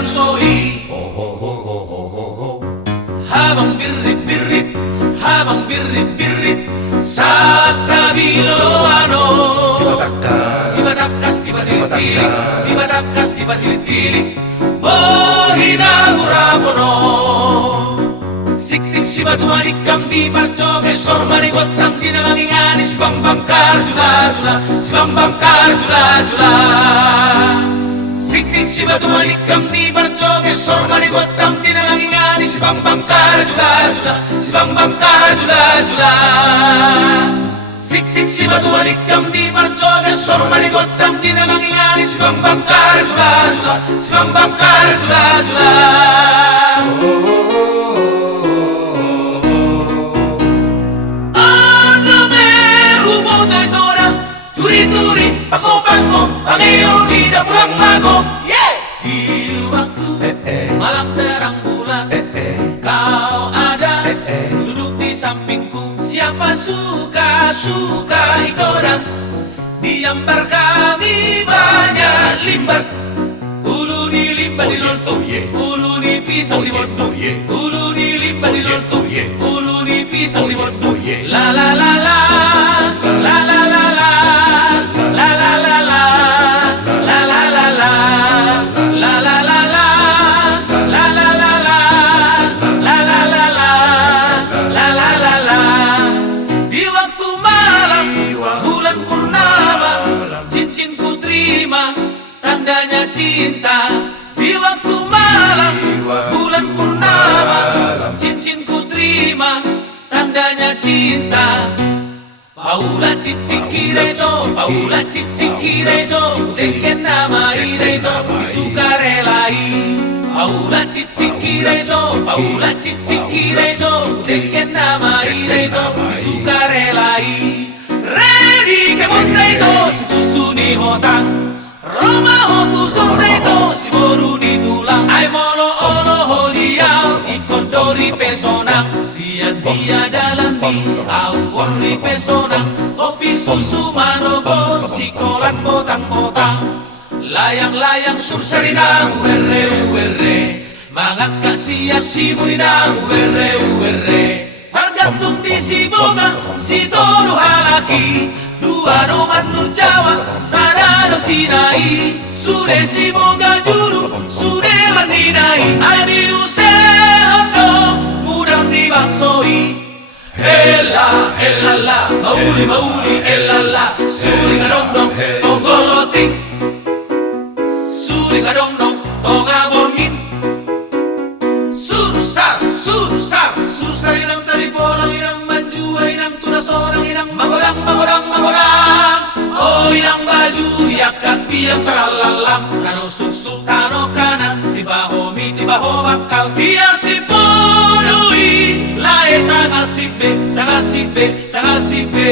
bangsoi. Habang birit-birit, habang birit-birit sa tabi loloano. Di matakas, di matili-tilik, di matakas, di matili-tilik, hinagurapono. Siksik si batumanik kami parcoge sormanigot ang dinamangingani si bangkar jula-jula, si bangkar jula-jula. Siksik si batumanik kami parcoge sormanigot ang dinamangingani si bangkar jula-jula, si bangkar jula-jula. Siksik si batumanik kami parcoge sormanigot ang dinamangingani si bangkar jula-jula, si bangkar jula-jula. Turi-turi, pako-pako, ang iyong lidah pulang lago. Di waktu malam terang bulan, kau ada duduk di sampingku. Siapa suka-suka itu orang diambar kami banyak limbat. Ulu di limbat di lontok, ulu di pisang di mondok, ulu di limbat di lontok, ulu di pisang di mondok. La la la la, la la la la. Tandanya cinta di waktu malam bulan purnama, cincinku terima tandanya cinta. Paula cicikire Paula cicikire teken nama ire sukarelai. Paula cicikire Paula cicikire teken nama ire sukarelai. Ready ke mondai sikusuni hotang. Roma hotu sonreto si boru di tulang. Ay molo olo holiau ikon dori pesonang. Sian dia dalam di awon ri pesonang. Kopi susu manogo sikolan potang-potang. Layang-layang sursarinang uere-uere. Mangakak si muninang uere-uere. Tergantung di si boga si toru halaki. Dua roman nur Jawa, Sarado Sinai. Sude si boga juru, sude maninai. Adi usehondo, mudang di bangsoi. Ella, ella la, mauli mauli, ella la. Suri kadong-dong, togoloting. Suri kadong-dong, togabongin. Sursar, sursar, sursar ilang taribolang, ilang manjua, ilang tunasorang, ilang magodang, magodang, magodang. Oh ilang baju diakat biang teralalam. Kano susuk, kano kanan, tiba homi, tiba ho bakal. Dia si podui, lae sangal sipe, sangal sipe, sangal sipe.